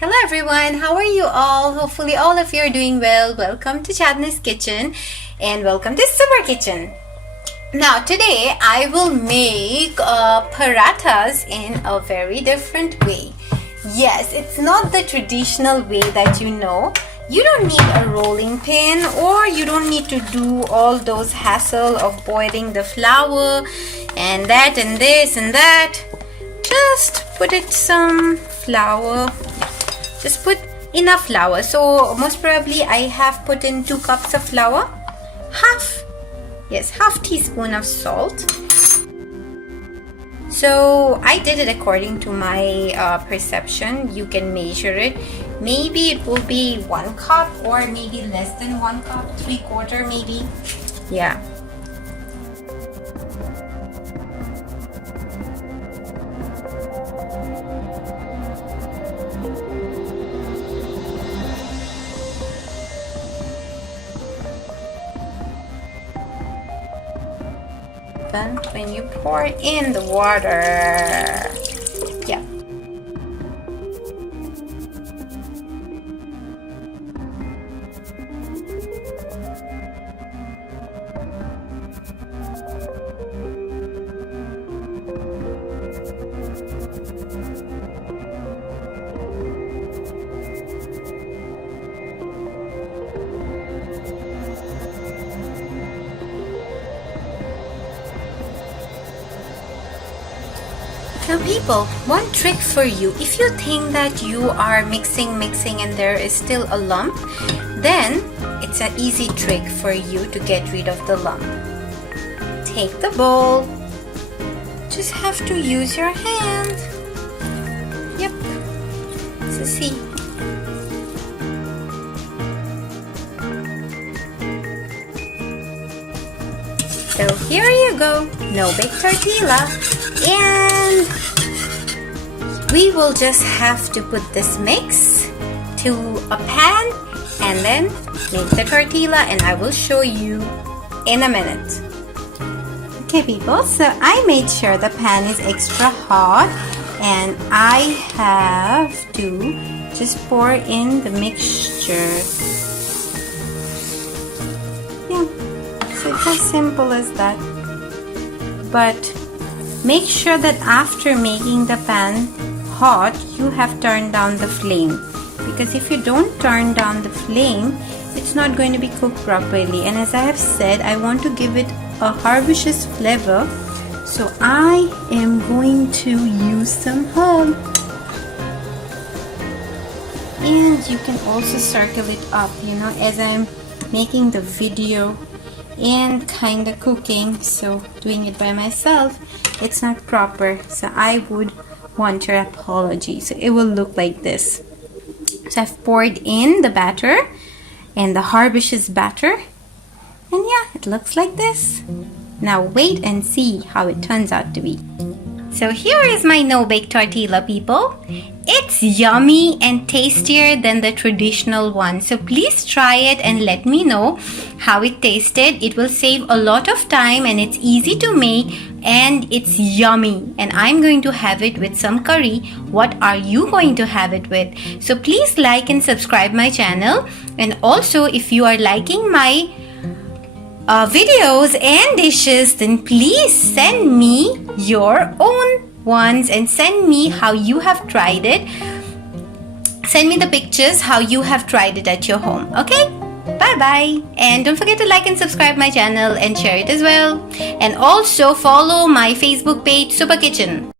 Hello everyone, how are you all? Hopefully all of you are doing well. Welcome to Chadna's Kitchen and welcome to Super Kitchen. Now today I will make parathas in a very different way. Yes, it's not the traditional way that you know. You don't need a rolling pin or you don't need to do all those hassle of boiling the flour and that and this and that. Just put it some flour. Just put enough flour. So most probably I have put in 2 cups of flour. Half teaspoon of salt. So I did it according to my perception. You can measure it. Maybe it will be 1 cup or maybe less than 1 cup, 3/4 maybe. Yeah. When you pour in the water, yeah. Now people, one trick for you, if you think that you are mixing and there is still a lump, then it's an easy trick for you to get rid of the lump. Take the bowl, just have to use your hand. Yep, so see. So here you go, no-bake tortilla. And we will just have to put this mix to a pan and then make the tortilla, and I will show you in a minute. Okay people, so I made sure the pan is extra hot and I have to just pour in the mixture. Yeah, so it's as simple as that. But make sure that after making the pan hot, you have turned down the flame. Because if you don't turn down the flame, it's not going to be cooked properly. And as I have said, I want to give it a herbaceous flavor. So I am going to use some herb. And you can also circle it up, as I'm making the video and kind of cooking, so doing it by myself, it's not proper, so I would want your apology. So it will look like this. So I've poured in the batter and the herbaceous batter, and yeah, it looks like this. Now wait and see how it turns out to be. So here is my no-bake tortilla, people. It's yummy and tastier than the traditional one. So please try it and let me know how it tasted. It will save a lot of time and it's easy to make and it's yummy. And I'm going to have it with some curry. What are you going to have it with? So please like and subscribe my channel. And also if you are liking my videos and dishes, then please send me your own ones and send me how you have tried it. Send me the pictures how you have tried it at your home. Okay, bye bye, and don't forget to like and subscribe my channel and share it as well, and also follow my Facebook page Super Kitchen.